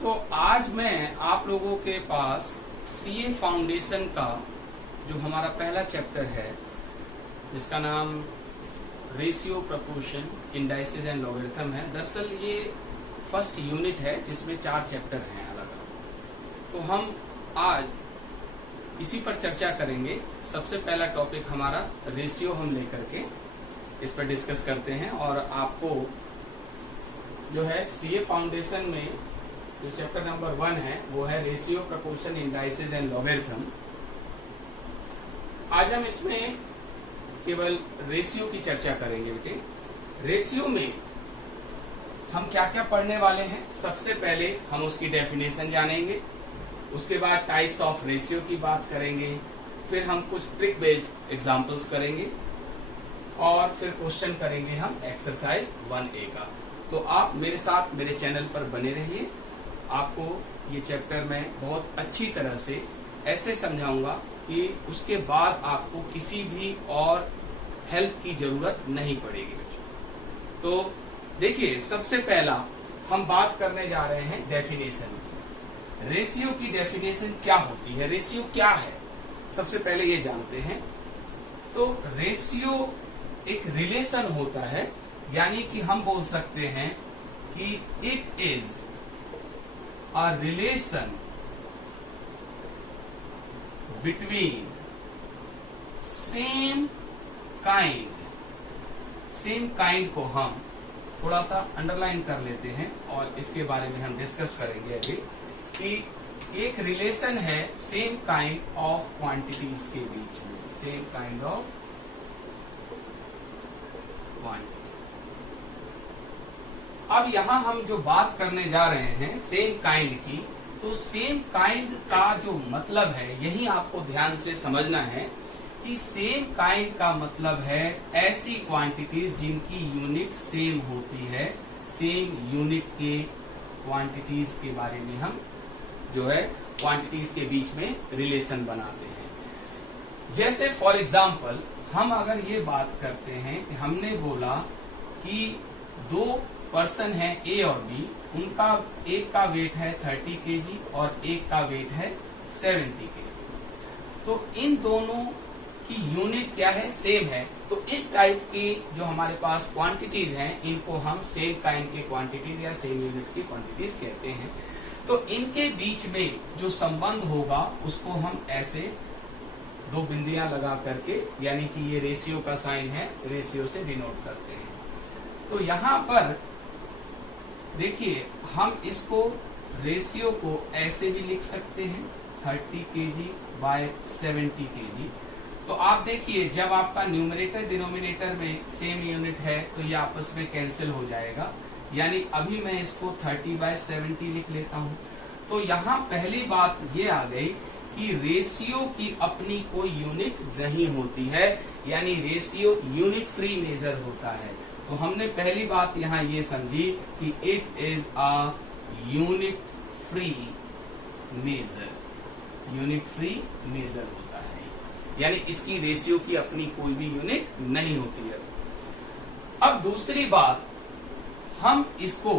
तो आज मैं आप लोगों के पास सीए फाउंडेशन का जो हमारा पहला चैप्टर है, जिसका नाम ratio, proportion, indices and logarithm है। दरअसल ये फर्स्ट यूनिट है जिसमें 4 चैप्टर हैं अलग अलग। तो हम आज इसी पर चर्चा करेंगे। सबसे पहला टॉपिक हमारा रेशियो हम लेकर के इस पर डिस्कस करते हैं, और आपको जो है सीए फाउंडेशन में जो चैप्टर नंबर 1 है वो है ratio, proportion, indices and logarithm. आज हम इसमें केवल रेशियो की चर्चा करेंगे बेटे। रेशियो में हम क्या क्या पढ़ने वाले हैं, सबसे पहले हम उसकी डेफिनेशन जानेंगे, उसके बाद टाइप्स ऑफ रेशियो की बात करेंगे, फिर हम कुछ ट्रिक बेस्ड एग्जांपल्स करेंगे और फिर क्वेश्चन करेंगे हम एक्सरसाइज 1A का। तो आप मेरे साथ मेरे चैनल पर बने रहिए। आपको ये चैप्टर मैं बहुत अच्छी तरह से ऐसे समझाऊंगा कि उसके बाद आपको किसी भी और हेल्प की जरूरत नहीं पड़ेगी बच्चों। तो देखिए, सबसे पहला हम बात करने जा रहे हैं डेफिनेशन की। रेशियो की डेफिनेशन क्या होती है, रेशियो क्या है, सबसे पहले ये जानते हैं। तो रेशियो एक रिलेशन होता है, यानी कि हम बोल सकते हैं कि it is a relation between same kind को हम थोड़ा सा अंडरलाइन कर लेते हैं और इसके बारे में हम डिस्कस करेंगे अभी कि एक रिलेशन है सेम काइंड ऑफ क्वांटिटीज के बीच में, सेम काइंड ऑफ क्वांटिटी। अब यहां हम जो बात करने जा रहे हैं सेम काइंड की, तो सेम काइंड का जो मतलब है यही आपको ध्यान से समझना है कि सेम काइंड का मतलब है ऐसी क्वांटिटीज जिनकी यूनिट सेम होती है। सेम यूनिट के क्वांटिटीज के बारे में हम जो है क्वांटिटीज के बीच में रिलेशन बनाते हैं। जैसे फॉर एग्जाम्पल हम अगर ये बात करते हैं कि हमने बोला कि 2 पर्सन है ए और बी, उनका एक का वेट है 30 केजी और एक का वेट है 70 केजी। तो इन दोनों की यूनिट क्या है, सेम है। तो इस टाइप की जो हमारे पास क्वांटिटीज हैं, इनको हम सेम काइंड के क्वांटिटीज या सेम यूनिट की क्वांटिटीज कहते हैं। तो इनके बीच में जो संबंध होगा उसको हम ऐसे 2 बिंदियां लगा करके, यानी कि ये रेशियो का साइन है, रेशियो से डिनोट करते हैं। तो यहाँ पर देखिए, हम इसको रेशियो को ऐसे भी लिख सकते हैं 30 केजी बाय 70 केजी। तो आप देखिए, जब आपका न्यूमरेटर डिनोमिनेटर में सेम यूनिट है तो ये आपस में कैंसिल हो जाएगा, यानी अभी मैं इसको 30/70 लिख लेता हूं। तो यहाँ पहली बात ये आ गई कि रेशियो की अपनी कोई यूनिट नहीं होती है, यानी रेशियो यूनिट फ्री मेजर होता है। तो हमने पहली बात यहाँ ये समझी कि it is a unit free measure, unit free measure होता है, यानी इसकी रेशियो की अपनी कोई भी यूनिट नहीं होती है। अब दूसरी बात, हम इसको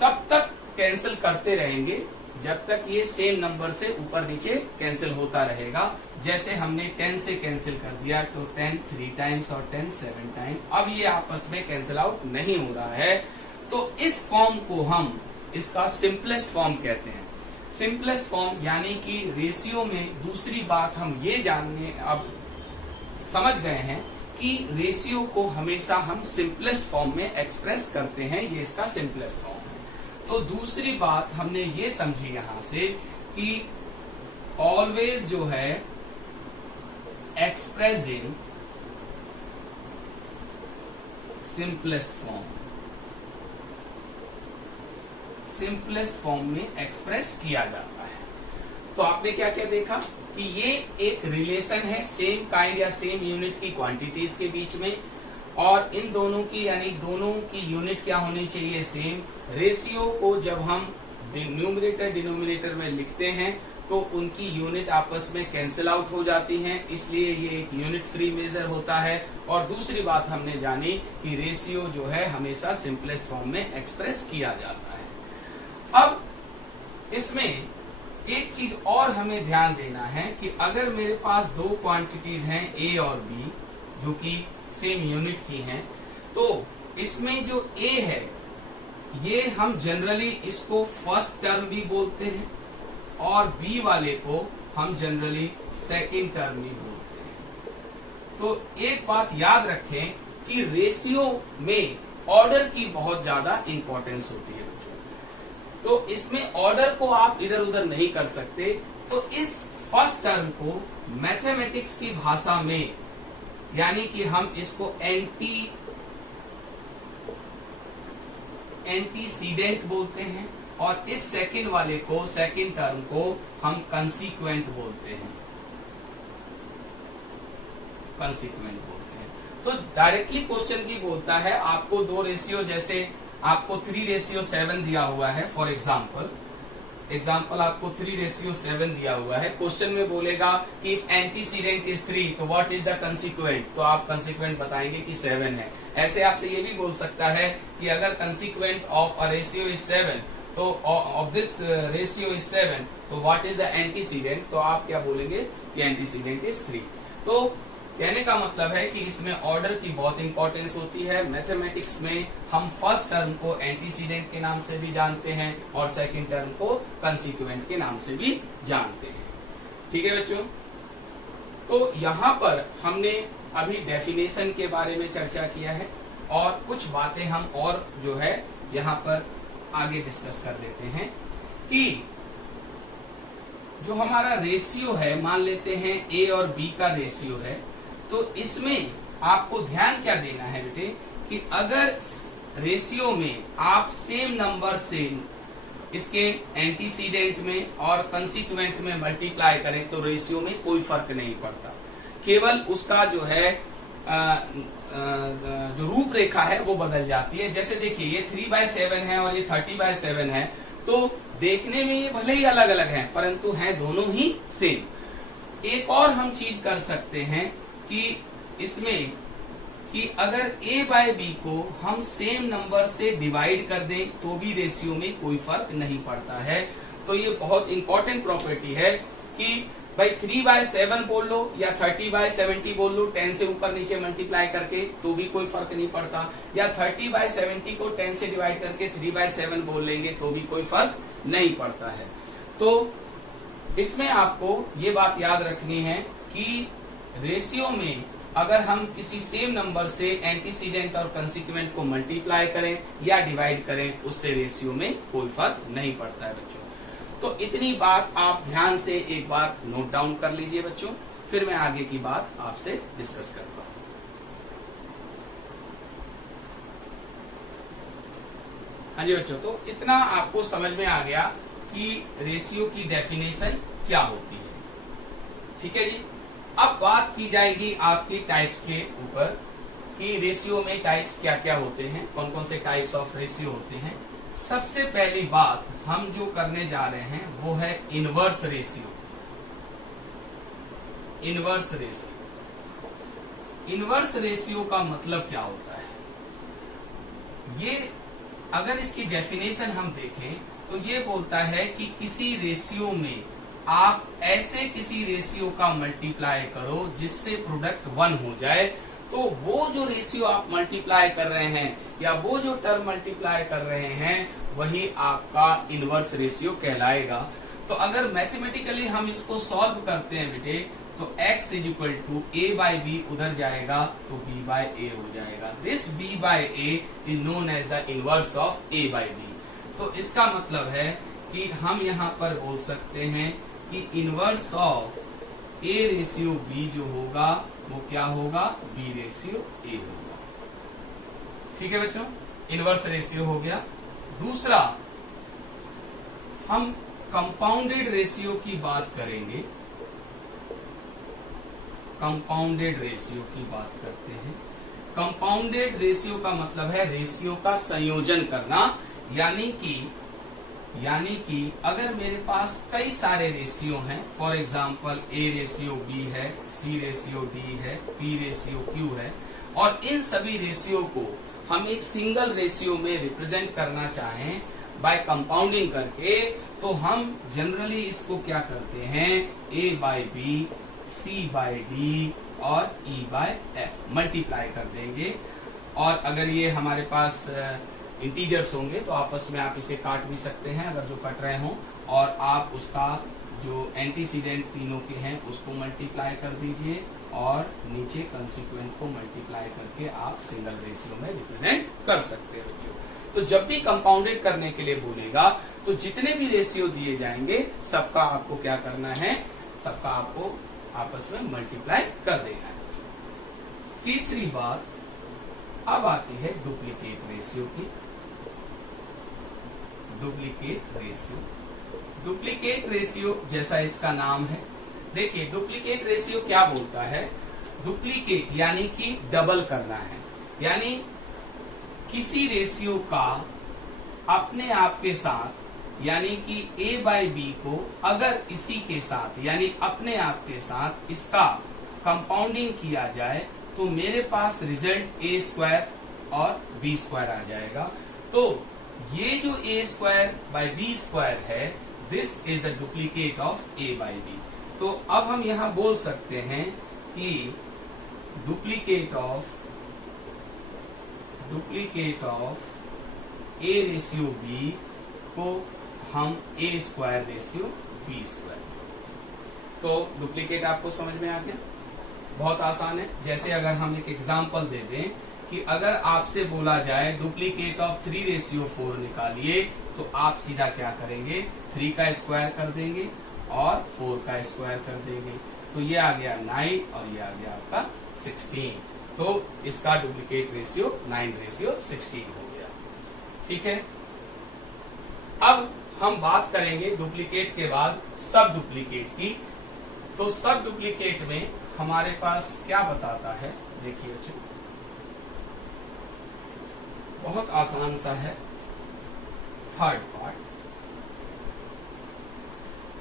तब तक कैंसिल करते रहेंगे जब तक ये सेम नंबर से ऊपर नीचे कैंसिल होता रहेगा। जैसे हमने 10 से कैंसिल कर दिया तो 10 3 टाइम्स और 10 7 टाइम, अब ये आपस में कैंसिल आउट नहीं हो रहा है। तो इस फॉर्म को हम इसका सिंपलेस्ट फॉर्म कहते हैं। सिंपलेस्ट फॉर्म यानी कि रेशियो में दूसरी बात हम ये जानने अब समझ गए हैं कि रेशियो को हमेशा हम सिंपलेस्ट फॉर्म में एक्सप्रेस करते हैं, ये इसका सिंपलेस्ट फॉर्म है। तो दूसरी बात हमने ये समझी यहां से कि ऑलवेज जो है expressed in simplest form, simplest form में एक्सप्रेस किया जाता है। तो आपने क्या क्या देखा कि ये एक रिलेशन है सेम काइंड या सेम यूनिट की क्वांटिटीज के बीच में, और इन दोनों की यानी दोनों की यूनिट क्या होनी चाहिए, सेम। रेशियो को जब हम न्यूमरेटर डिनोमिनेटर में लिखते हैं तो उनकी यूनिट आपस में कैंसिल आउट हो जाती हैं, इसलिए ये एक यूनिट फ्री मेजर होता है। और दूसरी बात हमने जानी कि रेशियो जो है हमेशा सिंपलेस्ट फॉर्म में एक्सप्रेस किया जाता है। अब इसमें एक चीज और हमें ध्यान देना है कि अगर मेरे पास दो क्वांटिटीज हैं ए और बी जो कि सेम यूनिट की हैं, तो इसमें जो ए है ये हम जनरली इसको फर्स्ट टर्म भी बोलते हैं और बी वाले को हम जनरली सेकंड टर्म भी बोलते हैं। तो एक बात याद रखें कि रेशियो में ऑर्डर की बहुत ज्यादा इंपॉर्टेंस होती है बच्चों। तो इसमें ऑर्डर को आप इधर उधर नहीं कर सकते। तो इस फर्स्ट टर्म को मैथमेटिक्स की भाषा में यानी कि हम इसको एंटीसीडेंट बोलते हैं और इस सेकंड वाले को, सेकंड टर्म को हम कंसीक्वेंट बोलते हैं, कंसीक्वेंट बोलते हैं। तो डायरेक्टली क्वेश्चन भी बोलता है, आपको दो रेशियो, जैसे आपको 3:7 दिया हुआ है फॉर एग्जाम्पल आपको 3:7 दिया हुआ है। क्वेश्चन में बोलेगा कि इफ एंटीसीडेंट इज 3 तो व्हाट इज द कंसीक्वेंट, तो आप कंसीक्वेंट बताएंगे कि 7 है। ऐसे आपसे ये भी बोल सकता है कि अगर कंसीक्वेंट ऑफ अ रेशियो इज 7 तो ऑफ दिस रेशियो इज 7 तो व्हाट इज द एंटीसीडेंट, तो आप क्या बोलेंगे कि एंटीसीडेंट इज 3। तो कहने का मतलब है कि इसमें ऑर्डर की बहुत इंपॉर्टेंस होती है। मैथमेटिक्स में हम फर्स्ट टर्म को एंटीसीडेंट के नाम से भी जानते हैं और सेकंड टर्म को कंसीक्वेंट के नाम से भी जानते हैं। ठीक है बच्चों, तो यहाँ पर हमने अभी डेफिनेशन के बारे में चर्चा किया है और कुछ बातें हम और जो है यहाँ पर आगे डिस्कस कर लेते हैं कि जो हमारा रेशियो है, मान लेते हैं ए और बी का रेशियो है, तो इसमें आपको ध्यान क्या देना है बेटे कि अगर रेशियो में आप सेम नंबर से इसके एंटीसीडेंट में और कंसीक्वेंट में मल्टीप्लाई करें तो रेशियो में कोई फर्क नहीं पड़ता, केवल उसका जो है जो रूपरेखा है वो बदल जाती है। जैसे देखिए ये 3/7 है और ये 30/7 है, तो देखने में ये भले ही अलग अलग हैं परंतु हैं दोनों ही सेम। एक और हम चीज कर सकते हैं कि इसमें कि अगर a बाय b को हम सेम नंबर से डिवाइड कर दें तो भी रेशियो में कोई फर्क नहीं पड़ता है। तो ये बहुत इंपॉर्टेंट प्रॉपर्टी है कि भाई 3/7 बोल लो या 30/70 बोल लो, 10 से ऊपर नीचे मल्टीप्लाई करके तो भी कोई फर्क नहीं पड़ता, या 30/70 को 10 से डिवाइड करके 3/7 बोल लेंगे तो भी कोई फर्क नहीं पड़ता है। तो इसमें आपको ये बात याद रखनी है कि रेशियो में अगर हम किसी सेम नंबर से एंटीसीडेंट और कंसीक्वेंट को मल्टीप्लाई करें या डिवाइड करें उससे रेशियो में कोई फर्क नहीं पड़ता है बच्चों। तो इतनी बात आप ध्यान से एक बार नोट डाउन कर लीजिए बच्चों, फिर मैं आगे की बात आपसे डिस्कस करता हूं। हाँ जी बच्चों, तो इतना आपको समझ में आ गया कि रेशियो की डेफिनेशन क्या होती है। ठीक है जी, अब बात की जाएगी आपकी टाइप्स के ऊपर कि रेशियो में टाइप्स क्या क्या होते हैं, कौन कौन से टाइप्स ऑफ रेशियो होते हैं। सबसे पहली बात हम जो करने जा रहे हैं वो है inverse ratio. Inverse ratio, inverse ratio का मतलब क्या होता है, ये अगर इसकी डेफिनेशन हम देखें तो ये बोलता है कि किसी रेशियो में आप ऐसे किसी रेशियो का मल्टीप्लाई करो जिससे प्रोडक्ट 1 हो जाए, तो वो जो रेशियो आप मल्टीप्लाई कर रहे हैं या वो जो टर्म मल्टीप्लाई कर रहे हैं वही आपका इनवर्स रेशियो कहलाएगा। तो अगर मैथमेटिकली हम इसको सॉल्व करते हैं बेटे तो x = a/b उधर जाएगा तो b/a हो जाएगा। This b/a is known as the inverse of a/b। तो इसका मतलब है कि हम यहाँ पर बोल सकते हैं कि इनवर्स ऑफ a/b जो होगा वो क्या होगा, b/a होगा। ठीक है बच्चों, इनवर्स रेशियो हो गया। दूसरा हम कंपाउंडेड रेशियो की बात करेंगे। कंपाउंडेड रेशियो की बात करते हैं। कंपाउंडेड रेशियो का मतलब है रेशियो का संयोजन करना, यानी कि अगर मेरे पास कई सारे रेशियो हैं, फॉर एग्जाम्पल a/b है, c/d है, p/q है, और इन सभी रेशियो को हम एक सिंगल रेशियो में रिप्रेजेंट करना चाहें बाय कंपाउंडिंग करके, तो हम जनरली इसको क्या करते हैं, a by b, c by d और e बाय f मल्टीप्लाई कर देंगे। और अगर ये हमारे पास इंटीजर्स होंगे तो आपस में आप इसे काट भी सकते हैं अगर जो कट रहे हों, और आप उसका जो एंटीसीडेंट तीनों के हैं उसको मल्टीप्लाई कर दीजिए और नीचे कंसिक्वेंट को मल्टीप्लाई करके आप सिंगल रेशियो में रिप्रेजेंट कर सकते हो। तो जब भी कंपाउंडेड करने के लिए बोलेगा तो जितने भी रेशियो दिए जाएंगे सबका आपको क्या करना है, सबका आपको आपस में मल्टीप्लाई कर देना है। तीसरी बात अब आती है डुप्लीकेट रेशियो की। डुप्लीकेट रेशियो, डुप्लीकेट रेशियो जैसा इसका नाम है, देखिए डुप्लीकेट रेशियो क्या बोलता है, डुप्लीकेट यानी कि डबल करना है, यानी किसी रेशियो का अपने आप के साथ, यानी कि a बाय बी को अगर इसी के साथ यानी अपने आप के साथ इसका कंपाउंडिंग किया जाए तो मेरे पास रिजल्ट a स्क्वायर और b स्क्वायर आ जाएगा। तो ये जो a square by b square है, this is the duplicate of a by b। तो अब हम यहाँ बोल सकते हैं कि duplicate of a ratio b को हम a square ratio b square. तो डुप्लीकेट आपको समझ में आ गया, बहुत आसान है। जैसे अगर हम एक एग्जांपल दे दें कि अगर आपसे बोला जाए डुप्लीकेट ऑफ 3 रेशियो 4 निकालिए, तो आप सीधा क्या करेंगे, 3 का स्क्वायर कर देंगे और 4 का स्क्वायर कर देंगे, तो ये आ गया 9 और ये आ गया आपका 16। तो इसका डुप्लीकेट रेशियो 9:16 हो गया। ठीक है, अब हम बात करेंगे डुप्लीकेट के बाद सब डुप्लीकेट की। तो सब डुप्लीकेट में हमारे पास क्या बताता है, देखिए बच्चों बहुत आसान सा है। थर्ड पार्ट,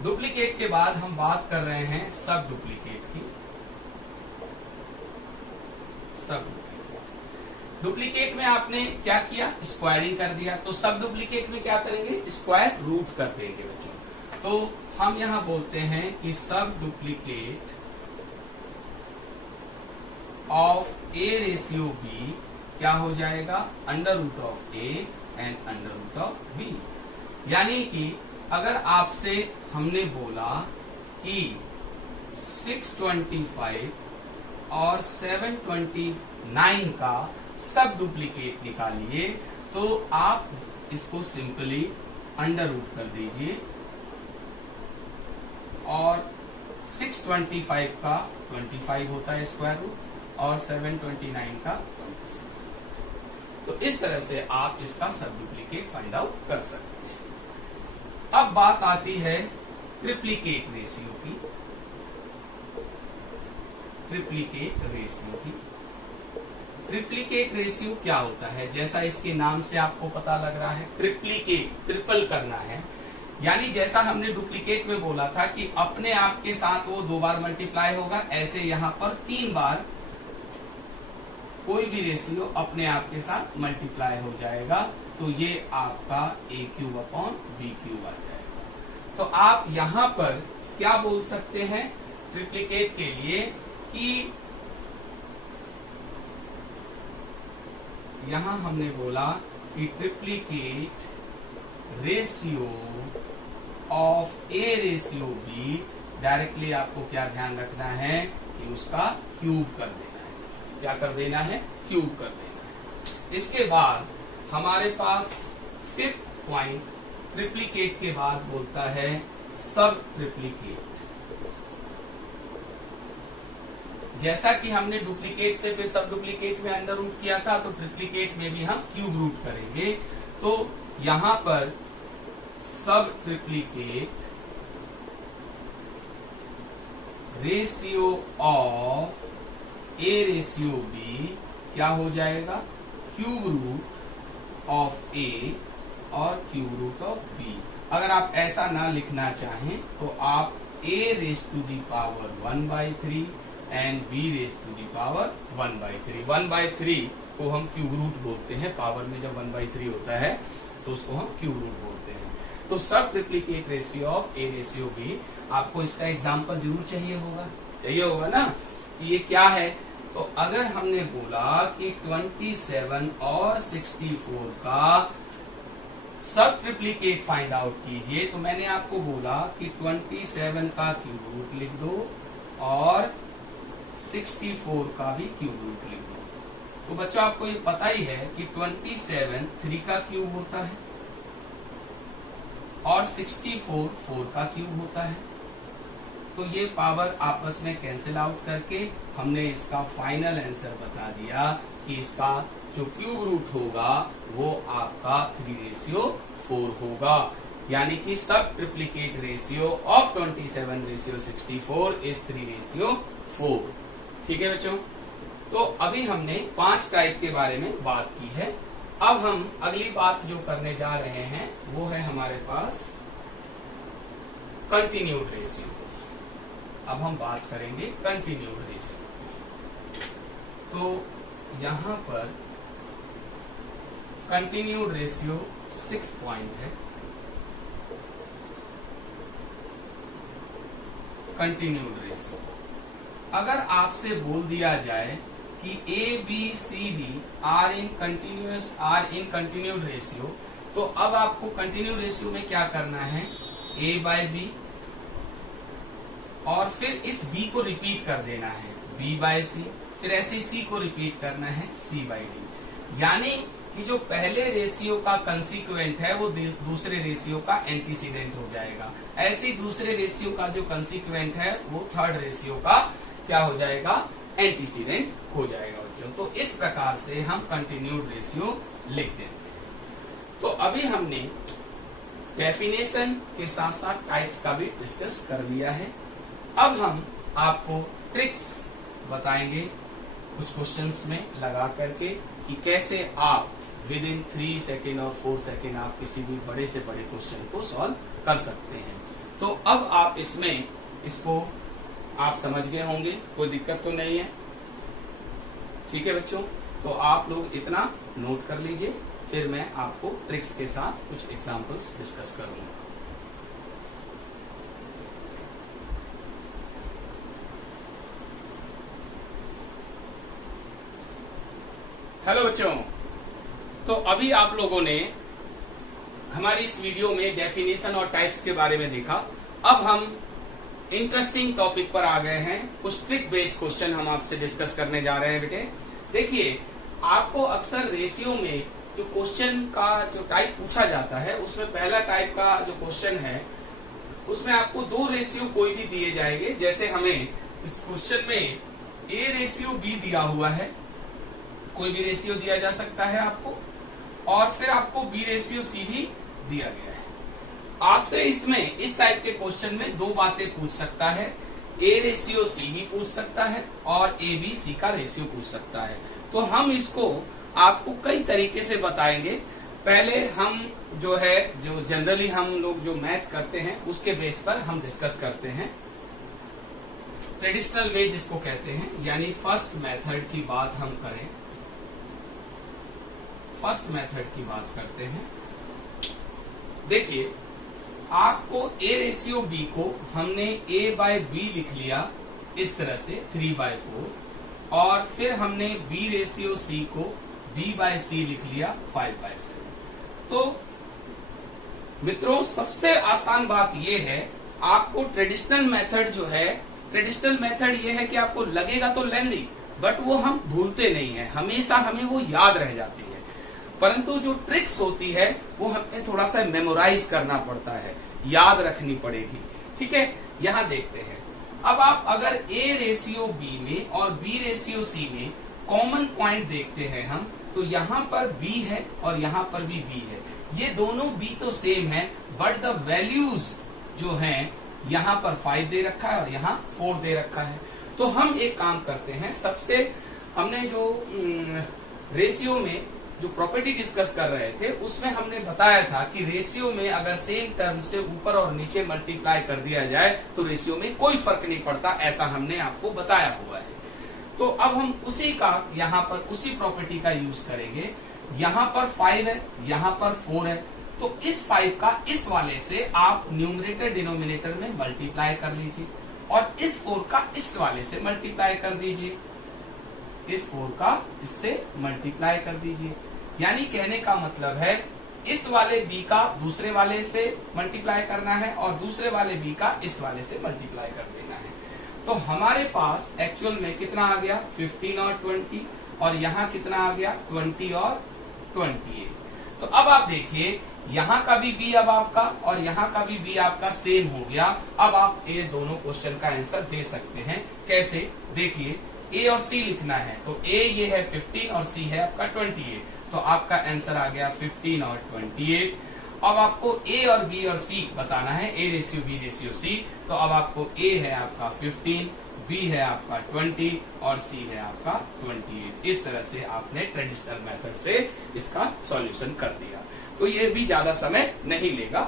डुप्लीकेट के बाद हम बात कर रहे हैं सब डुप्लीकेट की। सब डुप्लीकेट में आपने क्या किया, स्क्वायरिंग कर दिया, तो सब डुप्लीकेट में क्या करेंगे, स्क्वायर रूट कर देंगे बच्चों। तो हम यहां बोलते हैं कि sub duplicate of a ratio b क्या हो जाएगा, under root of a and under root of b. यानी कि अगर आपसे हमने बोला कि 625 और 729 का सब डुप्लीकेट निकालिए, तो आप इसको सिंपली अंडर रूट कर दीजिए और 625 का 25 होता है स्क्वायर रूट और 729 का 26। तो इस तरह से आप इसका सब डुप्लीकेट फाइंड आउट कर सकते हैं। अब बात आती है ट्रिप्लीकेट रेशियो की। ट्रिप्लीकेट रेशियो की, ट्रिप्लीकेट रेशियो क्या होता है, जैसा इसके नाम से आपको पता लग रहा है, ट्रिप्लीकेट ट्रिपल करना है। यानी जैसा हमने डुप्लीकेट में बोला था कि अपने आप के साथ वो 2 बार मल्टीप्लाई होगा, ऐसे यहाँ पर 3 बार कोई भी रेशियो अपने आप के साथ मल्टीप्लाई हो जाएगा। तो ये आपका a³ अपॉन b³ आ जाएगा। तो आप यहाँ पर क्या बोल सकते हैं ट्रिप्लीकेट के लिए कि यहां हमने बोला कि triplicate ratio of a ratio b, directly आपको क्या ध्यान रखना है कि उसका क्यूब कर देना है। क्या कर देना है, क्यूब कर देना है। इसके बाद हमारे पास 5th पॉइंट ट्रिप्लीकेट के बाद बोलता है सब ट्रिप्लीकेट। जैसा कि हमने डुप्लीकेट से फिर सब डुप्लीकेट में अंडर रूट किया था, तो ट्रिप्लीकेट में भी हम क्यूब रूट करेंगे। तो यहां पर sub triplicate ratio of a ratio b क्या हो जाएगा, क्यूब रूट ऑफ ए और क्यूब रूट ऑफ बी। अगर आप ऐसा ना लिखना चाहें तो आप a raise to the power 1/3 and b raise to the power 1/3। 1/3 को हम क्यूब रूट बोलते हैं, पावर में जब 1/3 होता है तो उसको हम क्यूब रूट बोलते हैं। तो sub triplicate ratio of a ratio b, आपको इसका एग्जाम्पल जरूर चाहिए होगा ना कि ये क्या है। तो अगर हमने बोला कि 27 और 64 का सब ट्रिप्लीकेट फाइंड आउट कीजिए, तो मैंने आपको बोला कि 27 का क्यूब रूट लिख दो और 64 का भी क्यूब रूट लिख दो। तो बच्चों आपको ये पता ही है कि 27 3 का क्यूब होता है और 64 4 का क्यूब होता है। तो ये पावर आपस में कैंसिल आउट करके हमने इसका फाइनल आंसर बता दिया कि इसका जो क्यूब रूट होगा वो आपका 3:4 होगा। यानी कि सब triplicate ratio of 27 ratio 64 is 3:4। ठीक है बच्चों, तो अभी हमने 5 टाइप के बारे में बात की है। अब हम अगली बात जो करने जा रहे हैं वो है हमारे पास कंटिन्यूड रेशियो। अब हम बात करेंगे कंटिन्यूड रेशियो। तो यहां पर कंटिन्यूड रेशियो 6 पॉइंट है। कंटिन्यूड रेशियो अगर आपसे बोल दिया जाए कि a b c d are in continued ratio, तो अब आपको कंटिन्यूड रेशियो में क्या करना है, ए बाय बी और फिर इस b को रिपीट कर देना है b बाय सी, फिर ऐसे c को रिपीट करना है c बाय डी। यानी कि जो पहले रेशियो का कंसिक्वेंट है वो दूसरे रेशियो का एंटीसीडेंट हो जाएगा। ऐसे दूसरे रेशियो का जो कंसिक्वेंट है वो थर्ड रेशियो का क्या हो जाएगा, एंटीसीडेंट हो जाएगा बच्चों। तो इस प्रकार से हम कंटिन्यूड रेशियो लिख देते हैं। तो अभी हमने डेफिनेशन के साथ साथ टाइप्स का भी डिस्कस कर लिया है। अब हम आपको ट्रिक्स बताएंगे कुछ क्वेश्चंस में लगा करके कि कैसे आप विद इन 3 सेकेंड और 4 सेकेंड आप किसी भी बड़े से बड़े क्वेश्चन को सॉल्व कर सकते हैं। तो अब आप इसको आप समझ गए होंगे, कोई दिक्कत तो नहीं है। ठीक है बच्चों, तो आप लोग इतना नोट कर लीजिए, फिर मैं आपको ट्रिक्स के साथ कुछ एग्जांपल्स डिस्कस करूंगा। हेलो बच्चों, तो अभी आप लोगों ने हमारी इस वीडियो में डेफिनेशन और टाइप्स के बारे में देखा। अब हम इंटरेस्टिंग टॉपिक पर आ गए हैं। कुछ ट्रिक बेस्ड क्वेश्चन हम आपसे डिस्कस करने जा रहे हैं बेटे। देखिए, आपको अक्सर रेशियो में जो क्वेश्चन का जो टाइप पूछा जाता है उसमें पहला टाइप का जो क्वेश्चन है उसमें आपको 2 रेशियो कोई भी दिए जाएंगे। जैसे हमें इस क्वेश्चन में ए रेशियो बी दिया हुआ है, कोई भी रेशियो दिया जा सकता है आपको, और फिर आपको बी रेशियो सी भी दिया गया है। आपसे इसमें इस टाइप के क्वेश्चन में 2 बातें पूछ सकता है, ए रेशियो सी भी पूछ सकता है और ए बी सी का रेशियो पूछ सकता है। तो हम इसको आपको कई तरीके से बताएंगे। पहले हम जो जनरली हम लोग जो मैथ करते हैं उसके बेस पर हम डिस्कस करते हैं। ट्रेडिशनल वे जिसको कहते हैं, यानी फर्स्ट मेथड की बात हम करें, फर्स्ट मेथड की बात करते हैं। देखिए, आपको ए रेशियो बी को हमने ए बाय बी लिख लिया इस तरह से 3/4, और फिर हमने बी रेशियो सी को बी बाय सी लिख लिया 5/7। तो मित्रों, सबसे आसान बात यह है, आपको ट्रेडिशनल मेथड जो है, ट्रेडिशनल मेथड ये है कि आपको लगेगा तो लेंदी, बट वो हम भूलते नहीं है, हमेशा हमें वो याद रह जाती है। परंतु जो ट्रिक्स होती है वो हमें थोड़ा सा मेमोराइज करना पड़ता है, याद रखनी पड़ेगी। ठीक है, यहाँ देखते हैं। अब आप अगर ए रेशियो बी में और बी रेशियो सी में कॉमन पॉइंट देखते हैं हम, तो यहाँ पर बी है और यहाँ पर भी बी है। ये दोनों बी तो सेम है, बट द वैल्यूज जो हैं, यहाँ पर 5 दे रखा है और यहाँ 4 दे रखा है। तो हम एक काम करते हैं, सबसे हमने जो रेशियो में जो प्रॉपर्टी डिस्कस कर रहे थे उसमें हमने बताया था कि रेशियो में अगर सेम टर्म से ऊपर और नीचे मल्टीप्लाई कर दिया जाए तो रेशियो में कोई फर्क नहीं पड़ता, ऐसा हमने आपको बताया हुआ है। तो अब हम उसी का यहाँ पर उसी प्रॉपर्टी का यूज करेंगे। यहाँ पर 5 है, यहाँ पर 4 है, तो इस 5 का इस वाले से आप न्यूमरेटर डिनोमिनेटर में मल्टीप्लाई कर लीजिए और इस 4 का इस वाले से मल्टीप्लाई कर दीजिए, इस 4 का इससे मल्टीप्लाई कर दीजिए। यानी कहने का मतलब है इस वाले b का दूसरे वाले से मल्टीप्लाई करना है और दूसरे वाले b का इस वाले से मल्टीप्लाई कर देना है। तो हमारे पास एक्चुअल में कितना आ गया 15 और 20, और यहाँ कितना आ गया 20 और 28। तो अब आप देखिए यहाँ का भी b अब आपका और यहाँ का भी b आपका सेम हो गया। अब आप ये दोनों क्वेश्चन का आंसर दे सकते हैं। कैसे? देखिए a और c लिखना है, तो a ये है 15 और c है आपका 28, तो आपका आंसर आ गया 15 और 28। अब आपको a और b और c बताना है, a ratio b ratio c, तो अब आपको a है आपका 15, b है आपका 20 और c है आपका 28। इस तरह से आपने ट्रेडिशनल मेथड से इसका सॉल्यूशन कर दिया, तो ये भी ज्यादा समय नहीं लेगा।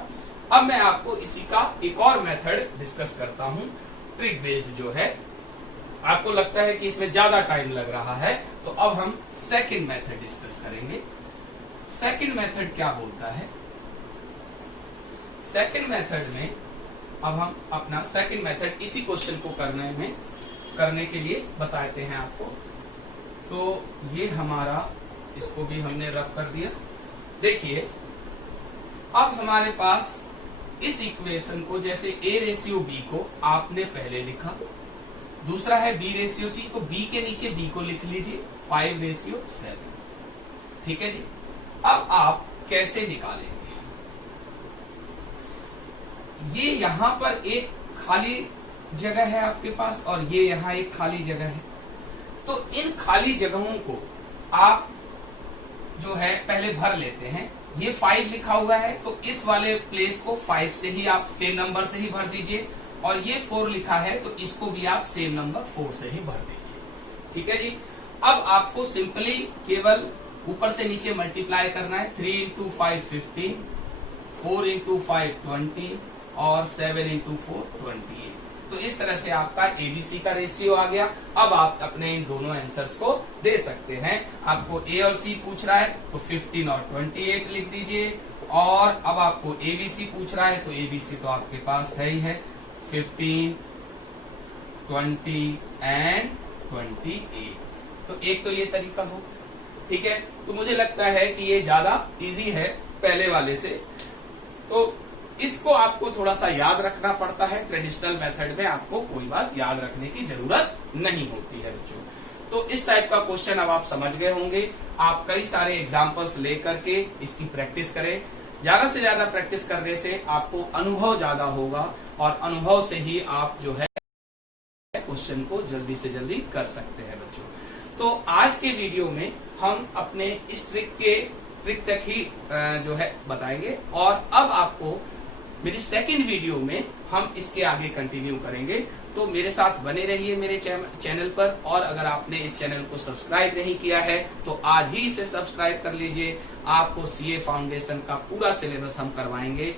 अब मैं आपको इसी का एक और मेथड डिस्कस करता हूँ, ट्रिक बेस्ड जो है। आपको लगता है कि इसमें ज्यादा टाइम लग रहा है, तो अब हम सेकंड मेथड डिस्कस करेंगे। सेकंड मेथड क्या बोलता है? सेकंड मेथड में अब हम अपना सेकंड मेथड इसी क्वेश्चन को करने के लिए बताते हैं आपको। तो ये हमारा, इसको भी हमने रब कर दिया। देखिए अब हमारे पास इस इक्वेशन को, जैसे a रेशियो b को आपने पहले लिखा, दूसरा है b रेशियो c, तो b के नीचे b को लिख लीजिए 5 रेशियो 7। ठीक है जी। अब आप कैसे निकालेंगे? ये यहाँ पर एक खाली जगह है आपके पास और ये यहाँ एक खाली जगह है, तो इन खाली जगहों को आप जो है पहले भर लेते हैं। ये 5 लिखा हुआ है, तो इस वाले प्लेस को 5 से ही आप सेम नंबर से ही भर दीजिए, और ये 4 लिखा है तो इसको भी आप सेम नंबर 4 से ही भर दीजिए। ठीक है जी। अब आपको सिंपली केवल ऊपर से नीचे मल्टीप्लाई करना है। 3 इंटू 5 15, 4 इंटू 5 20 और 7 इंटू 4 28। तो इस तरह से आपका एबीसी का रेशियो आ गया। अब आप अपने इन दोनों आंसर्स को दे सकते हैं। आपको ए और सी पूछ रहा है तो 15 और 28 लिख दीजिए, और अब आपको एबीसी पूछ रहा है तो एबीसी तो आपके पास है ही है, 15, 20 एंड 28। तो एक तो ये तरीका हो। ठीक है, तो मुझे लगता है कि ये ज्यादा इजी है पहले वाले से, तो इसको आपको थोड़ा सा याद रखना पड़ता है। ट्रेडिशनल मेथड में आपको कोई बात याद रखने की जरूरत नहीं होती है बच्चों। तो इस टाइप का क्वेश्चन अब आप समझ गए होंगे। आप कई सारे एग्जाम्पल्स लेकर के इसकी प्रैक्टिस करें। ज्यादा से ज्यादा प्रैक्टिस करने से आपको अनुभव ज्यादा होगा, और अनुभव से ही आप जो है क्वेश्चन को जल्दी से जल्दी कर सकते हैं बच्चों। तो आज के वीडियो में हम अपने इस ट्रिक तक ही जो है बताएंगे, और अब आपको मेरी सेकंड वीडियो में हम इसके आगे कंटिन्यू करेंगे। तो मेरे साथ बने रहिए मेरे चैनल पर, और अगर आपने इस चैनल को सब्सक्राइब नहीं किया है तो आज ही इसे सब्सक्राइब कर लीजिए। आपको सीए फाउंडेशन का पूरा सिलेबस हम करवाएंगे।